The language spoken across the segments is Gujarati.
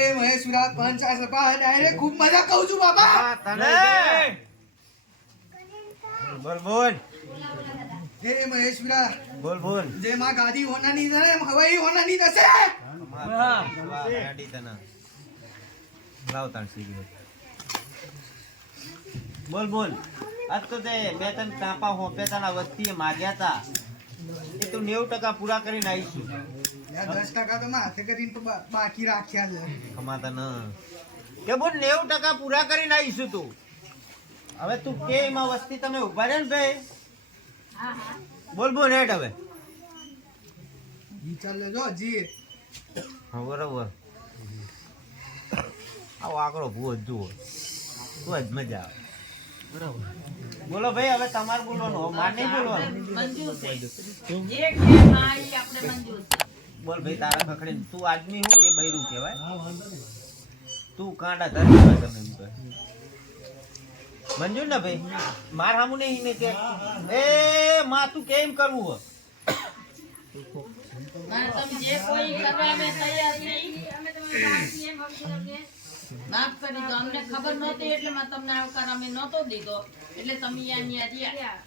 એ મહેશુરા પંચાયત સભા ડાયરેક્ટ ખૂબ મજા કહું છું બાબા. તને બોલ બોલ એ મહેશુરા બોલ બોલ જે માં ગાદી હોનાની છે એમ હવાઈ હોનાની થશે. ગાડી તને લાવ તાણ સિગરેટ બોલ બોલ આજ તો તે બે ત્રણ તાપા હોપે તાના વસ્તી માગ્યા તા એ તું 90% પૂરા કરીને આવીશું. યાર 10% તો માથે કરીને તો બાકી રાખ્યા છે. કમાતા ન કે બોલ 90% પૂરા કરીને આવીશું તું. હવે તું કે એમાં વસ્તી તમે ઉભા રહે ને ભાઈ. બોલ બોલ હેડ હવે વિચાર લેજો હજી. હા બરોબર આવો આકડો ભૂવો જુઓ તો જ મજા આવે. બરાબર બોલો ભાઈ હવે તમારે બોલવાનું માર નહીં બોલવાનું. બોલ ભાઈ તારા ખખડી તું આદમી હું એ બૈરું કહેવાય. તું કાંડા ધરી તમે એમ કહે મંજૂર ને ભાઈ માર હામું નહીં ને કે એ માં તું કેમ કરવું હો તમે જે કોઈ કરવા અમે તૈયાર નહીં. માફ કરી દો, અમને ખબર નહોતી એટલે મેં તમને આવકાર અમે નહોતો દીધો એટલે તમે અહીંયા રહ્યા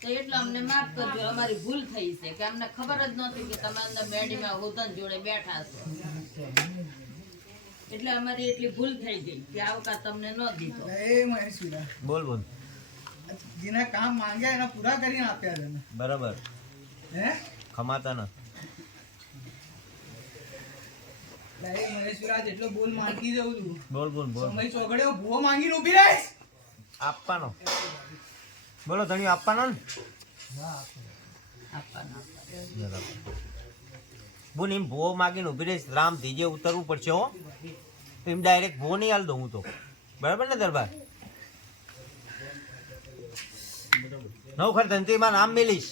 તો એટલે અમને માફ કરજો. અમારી ભૂલ થઈ છે કે અમને ખબર જ નહોતી કે તમે અંદર મેડીમાં હોતન જોડે બેઠા છો એટલે અમારી એટલી ભૂલ થઈ ગઈ કે આવકાર તમને ન દીધો. એ મહેશુરા બોલ બોલ જેના કામ માંગ્યા એના પૂરા કરીને આપ્યા છે ને. બરાબર હે ખમાતા ના એ મહેશુરા જેટલો બોલ માંગી જઉં છું. બોલ બોલ બોલ સમય ચોગડ્યો ભૂવો માંગીને ઊભી રહીશ. આપવાનો બોલો ધણી આપવાનો ને બોલ એમ ભૂવો માગીને ઉભી રહીશ રામ ધીજે ઉતરવું પડશે હો. એમ ડાયરેક્ટ ભૂવો નહીં હાલ દઉં હું તો બરાબર ને દરબાર નવખર ધનતીમાં નામ મેલીશ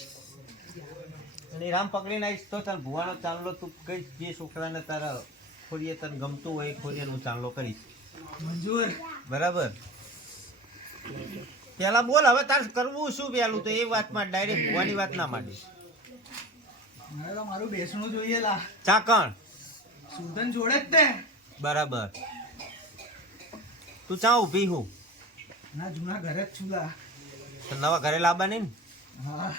અને રામ પકડીને આવીશ તો તાર ભુવાનો ચાંદલો તું કહીશ જે છોકરાને તારા ખોરીએ તને ગમતું હોય એ ખોરીએ હું ચાંદલો કરીશ. મંજૂર. બરાબર પેલા બોલ હવે તાર કરવું શું પેલું તો એ વાતમાં ડાયરેક્ટ ભુવાની વાત ના માંડીશ. મારે તો મારું બેસણું જોઈએ લા. ચાકણ સુધન જોડે જ તે. બરાબર તું ચા ઊભી હું ના જૂના ઘરે જ છું લા. તો નવા ઘરે લાવવા નહીં ને હા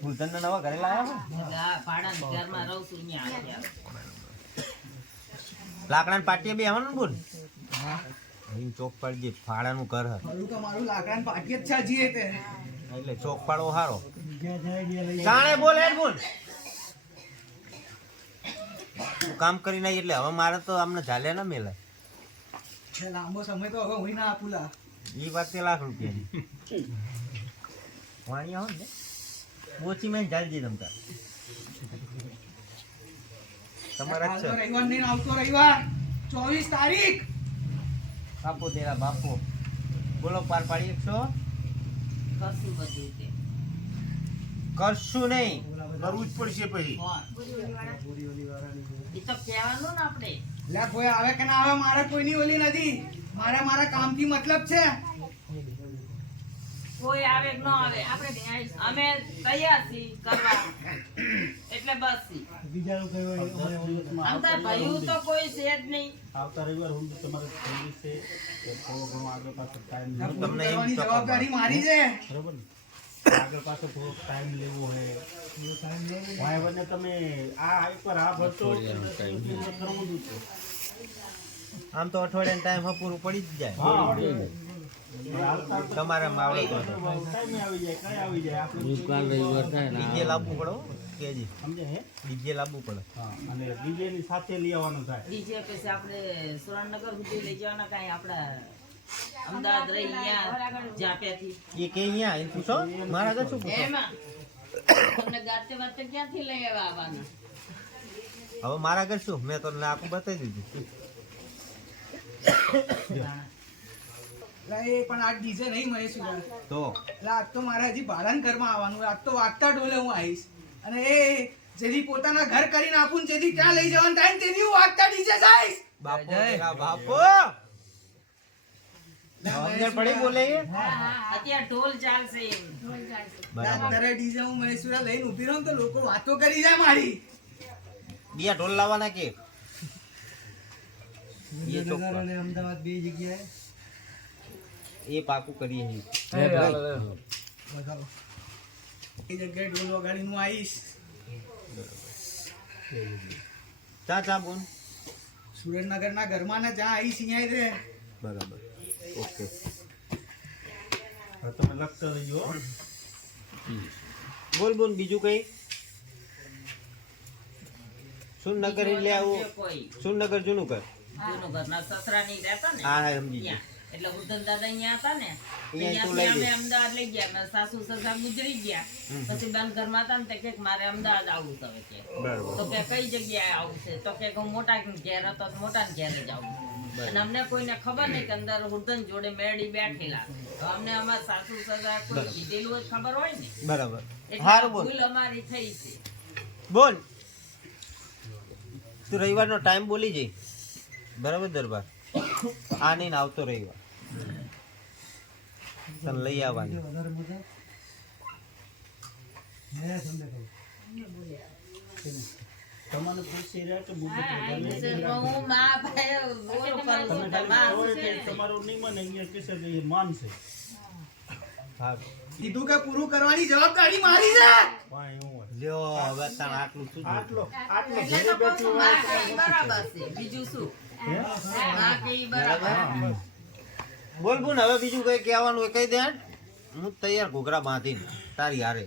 ભૂલતન નવા ઘરે લાવ્યા ભાડાના ઘરમાં રહું છું અહીંયા આવ્યા. લાકડાની પાટીએ બે આવવાનું બોલ હા અહીં ચોક પાડજે ફાડાનું ઘર હ મારું તો મારું લાકડાની પાટી જ છે હજી તે. એટલે ચોક પાડો હારો જાણે બોલ હેડ બોલ તું કામ કરી નાખ એટલે હવે મારે તો આમને ઝાલે ના મેલાય. છે લાંબો સમય તો હવે હું ના આપું લા. એ વાત તે ₹1,00,000 વાણી આવો ને ઓછી મેં ઝાલજી તમતા તમારા જ કાલનો છે રવિવાર નહીં આવતો રવિવાર 24 તારીખ. બાપો તેરા બાપો બોલો પાર પાડી 100 કશું બધું તે કરશું નહીં કરવું જ પડશે પછી. એ તો કહેવાનું ને આપણે. લે કોઈ આવે કે ના આવે મારે કોઈની ઓલી નથી. મારે મારા કામથી મતલબ છે. કોઈ આવે કે ન આવે અમે તૈયાર છીએ કરવા એટલે બસ અંતર ભયું તો કોઈ છે જ નહીં. આવતા રવિવાર હું તમારે જરૂરી છે કે થોડો ઘણો આગળ પાછળ ટાઈમ આ લેવો પૂરું તમને એમ કરવાની તો જવાબદારી મારી છે. બરોબર ને આગળ પાછળ થોડો ટાઈમ લેવો હોય ભાઈ બંને તમે આ એકવાર આ ભરતો કરવું જ છે. આમ તો અઠવાડિયાનો ટાઈમ પૂરું પડી જ જાય તમારે માવડે તો ટાઈમે આવી જાય કઈ આવી જાય આપણે ડીજે લાવવું પડે હો, કેજી સમજે હે ડીજે લાવવું પડે. હા અને ડીજે ની સાથે લઈ આવવાનું થાય. બીજે પછી આપણે સુરેન્દ્રનગર સુધી લઈ જવાના કાંઈ આપણા અમદાવાદ રહી અહીંયા જાપ્યાથી એ કે અહીંયા એ પૂછો મારા આગળ શું પૂછો એમાં તમને ગાતે વાતે ક્યાંથી લઈ આવવાના? હવે મારા આગળ શું મેં તો આખું બતાવી દીધું. લે એ પણ આ ડીજે નહીં મહેશુરા. તો એટલે આજ તો મારે હજી ભાડાના ઘરમાં આવવાનું. આજ તો વાગતા ઢોલે હું આવીશ અને એ જેથી પોતાના ઘર કરીને આપું ને જેથી ત્યાં લઈ જવાનું થાય ને તેની હું વાગતા ડીજે જઈશ. બાપો તેરા બાપો સમજણ પડી બોલે એ? અત્યારે ઢોલ ચાલશે એમ. બરાબર અત્યારે ડીજે હું મહેશુરા લઈને ઊભી રહું તો લોકો વાતો કરી જાય મારી. બીજા ઢોલ લાવવાના કે એ ચોક્કસ અમદાવાદ બે જગ્યાએ એ પાકું કરીએ છીએ. બતાવો એ જગ્યાએ ઢોલ વગાડીને હું આવીશ. ચા બોન. સુરેન્દ્રનગરના ઘરમાં ને જ્યાં આવીશ અહીંયા રે. બરાબર, ઓકે. હવે તમે લખતા રહીજો. બોલ બીજું કઈ? સુરનગર એટલે આવું કોઈ સુરનગર જૂનું ઘર. જૂનું ઘરના સસરા નહીં રહેતા ને હા સમજી ગયો. ત્યાં. એટલે ઉધન દાદા અહીંયા હતા ને અહીંયા તું ત્યાંથી લઈ અમે અમદાવાદ લઈ ગયા. મારા સાસુ સસરા ગુજરી ગયા. પછી બેન ઘરમાં હતા ને તે કે મારે અમદાવાદ આવવું છે હવે કે. બરાબર. તો કે કઈ જગ્યાએ આવું છે? તો કે હું મોટા ઘેર હતો તો મોટા ઘેર જ આવું. અને અમને કોઈને ખબર નહીં કે અંદર ઉધન જોડે મેળી બેઠેલા. તો અમને અમારા સાસુ સસરા કોઈ કીધેલું હોય ખબર હોય ને. બરાબર. એટલે હારું બોલ. ભૂલ અમારી થઈ છે. બોલ. તું રવિવારનો ટાઈમ બોલી જઈ. બરાબર દરબાર. આ નહીં ને આવતો રવિવાર તને લઈ આવવાની. તમારે પૂછી રહ્યા કે બુદ્ધ હા, તમે એ છે. હું મા ભાઈ બોલું કરું છું. ખાલી મા હોય છે કે ને. તમારું નહીં મને અહીંયા કહેશે કે એ માનશે. હા કીધું કે પૂરું કરવાની જવાબદારી મારી છે. વાહ, એવું હોય. લ્યો હવે તને આટલું શું જોઈતું? આટલો એટલે તો કહું છું, મા કે ઈ બરાબર છે. બીજું શું? હે? મા કે ઈ બરાબર. બોલ બોલ હવે બીજું કઈ કહેવાનું એ કહી દે. હું તૈયાર ઘૂઘરા બાંધીને તારી હારે.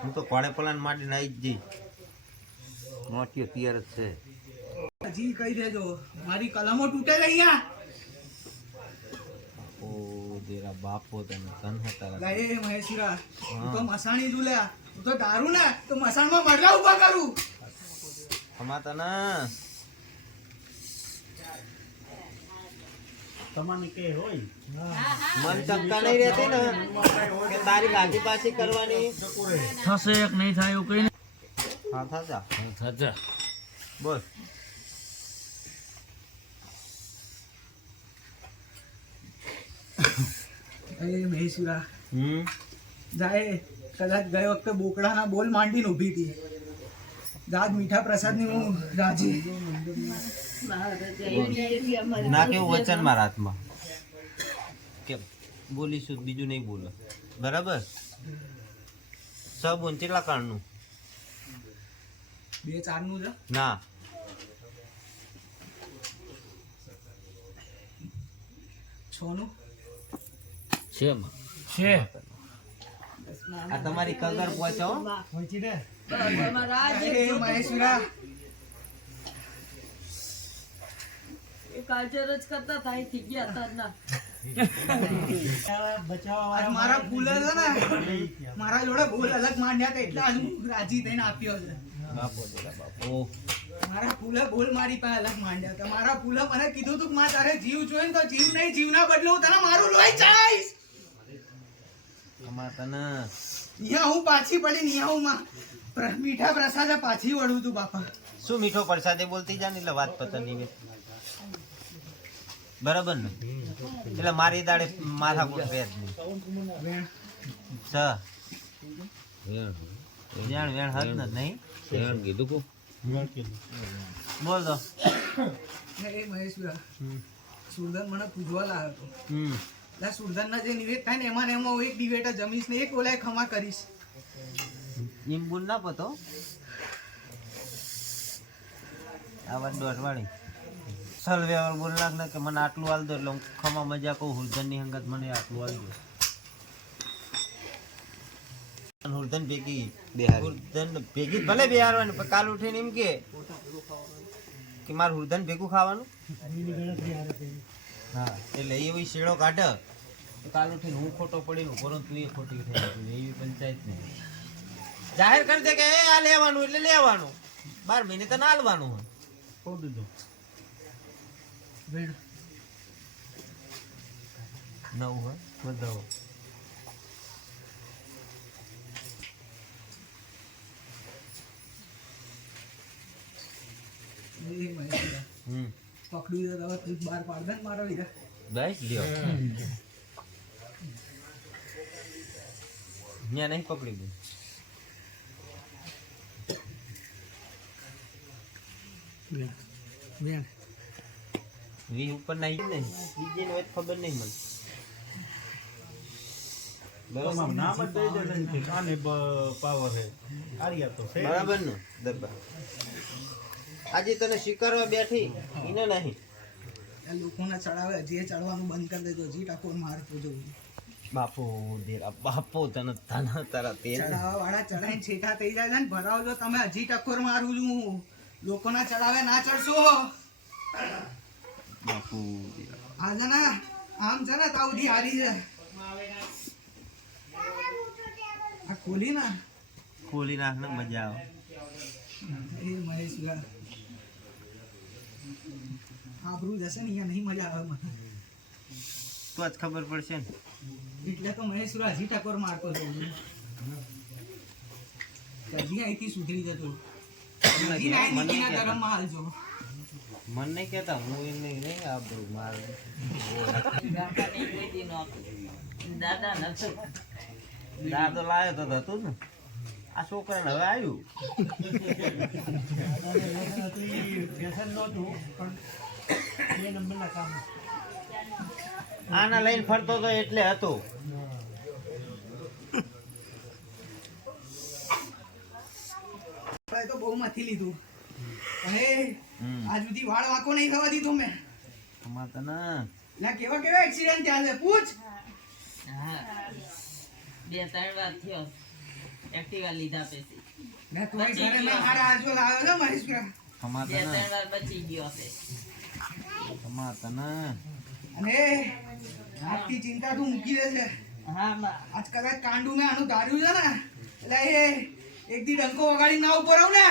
હું તો ઘોડે પલાન માંડીને આવી જ જઈ. મોટીઓ તૈયાર જ છે. હજી કહી દેજો મારી કલમો તૂટે છે અહીંયા. ઓ તેરા બાપો તને તન હતા. લા એ મહેશીરા હું તો મસાણી દુલ્યા. હું તો દારૂ ને તો મસાણમાં મરલા ઉભા કરું. અમા તને તમારે કે હોય મન ચકતા નહીં રહેતી ને કે તારી ગાજી પાછી કરવાની. થશે એક નહીં થાય એવું કઈ હા થાજા. નહીં બોલ. એ મહેશીરા હમ જાય કદાચ ગઈ વખતે બોકડાના બોલ માંડીને ઊભી હતી. દાદ મીઠા પ્રસાદની હું રાજી. ના કેવું વચન મારા હાથમાં કેમ બોલીશું બીજું નહીં બોલો. બરાબર. સબોન કેટલા કાળનું? 2-4 નું છે. ના 6 નું છે આ તમારી કગર પહોંચો. તમારા આ જે એ મહેશીરા એ કાજર જ કરતા હતા, અહીંથી ગયા હતા ના. આજ મારા ફૂલે છે ને મારા જોડે બોલ અલગ માંડ્યા હતા એટલે આજ હું રાજી થઈને આપ્યો છે. બાપો તેરા બાપો. મારા ફૂલે બોલ મારી પાસે અલગ માંડ્યા હતા. મારા ફૂલે મને કીધું તું કે માં તારે જીવ જોઈએ ને તો જીવ નહીં, જીવના બદલે હું તને મારું લોહી ચાઈશ. અમાર તને અહીંયા હું પાછી પડી ને અહીંયા હું મીઠા પ્રસાદે પાછી વળું તું બાપા. શું મીઠો પ્રસાદે બોલતી જા ને એટલે વાત પતન નહીં. બરાબર ને? એટલે મારી દાડે માથા કોટ રહે જ નહીં. સ વેણ વેણ હદ ન નહીં. બોલ દો. એ મહેશુરા સુરધન મને પૂજવા લાવ્યો હતો. હમ એટલે સુરધનના જે નિવેદ થાય ને એમાં ને એમાં હું એક દિવેટા જમીશ ને એક ઓલાય ખમા કરીશ. એમ બોલ ના પતો. આ વાત દોઢવાળી સલ વ્યવહાર બોલ નાખ ને કે મને આટલું હાલ દો એટલે હું ખમા મજા કહું. હુરધન ની હંગત મને આટલું હાલ દો. હુરધન ભેગી હુરધન ભેગી ભલે બિહારવાની પણ કાલ ઉઠીને એમ કે મારે હુરધન ભેગું ખાવાનું. હા એટલે એવી શેડો કાઢે કાલ ઉઠીને હું ખોટો પડીને ભરો તું એ ખોટી થઈ જતી એવી પંચાયત નહીં. જાહેર કરી દે કે એ આ લેવાનું એટલે લેવાનું. 12 મહિને તો ના હાલવાનું હોય. કહી દીધું. નવું હોય વધાવો. એ મહેશુરા પકડ્યું તો હવે બહાર પાડ દે ને મારા લીધા. બસ લ્યો ત્યાં નહીં પકડી ગયું. બેન વી ઉપર નહીં ને બીજે ને ખબર નહીં મને બરાબર તમારું નામ જ દઈ દે ને કે કાને પાવર હે આર્યા તો છે બરાબર ને દબ્બા આજે તને સ્વીકારવા બેઠી એને નહીં આ લોકોને ચડાવે જે ચડવાનું બંધ કરી દેજો હજી ટાકોર મારતો જોઉં બાપો દેરા બાપો તને તારા તેલ ચડાવવા વાળા ચડાઈને છેટા થઈ જાય છે ને ભરાવજો તમે હજી ટકોર મારું છું હું. લોકોના ચડાવે ના ચડશો બાપુ દેરા આ છે ને આમ છે ને તાવડી હારી છે આ ખોલી ના ખોલી નાખ ને મજા આવે એ મહેશ આબરૂ જશે ને અહીંયા નહીં મજા આવે મને તો જ ખબર પડશે ને એટલે તો મહેશ હજી ટકોર મારતો છે હજી અહીંથી સુધરી જતો હજી ના નીકળીના ગરમમાં હાલજો મન નહીં કહેતા હું એને નહીં આબરું મારું કાકાને કોઈ દી નહોતું. દાદા નતું. દાદો લાયો તો હતું ને આ છોકરાને હવે આવ્યું વ્યસન નહોતું પણ 2 નંબરના કામ આના લઈને ફરતો તો એટલે હતો તો બહુ મથી લીધું પણ એ હમ. આજ સુધી વાળ વાંકો નહીં થવા દીધો મેં તમારે તને લા કેવા કેવા એક્સિડન્ટ થયા છે પૂછ હા 2-3 વાર થયો એક્ટિવા લીધા પછી મેં તો ઘરે ના હારા આજો લાવ્યો છે મહેશ તમારે 2-3 તને વાર બચી ગયો છે તમારે તને અને આટલી ચિંતા તું મૂકી દે છે હા બા આજ કદાચ કાંડું મેં આનું ધાર્યું છે ને એટલે એ એક દી ડંકો વગાડી ના ઉપર આવું ને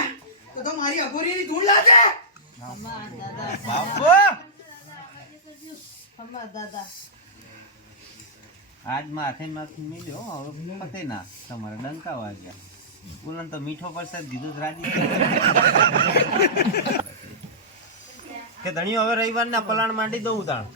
તો મારી અઘોરીની ધૂળ લાગે અમાર દાદા બાપુ અમાર દાદા આજ માથે માથે મિલ્યો હવે પતે ના તમારે ડંકા વાગ્યા બોલન તો મીઠો પ્રસાદ દીધો જ રાજી કે ધણીઓ હવે રવિવારના પલાણ માંડી દઉં તાણ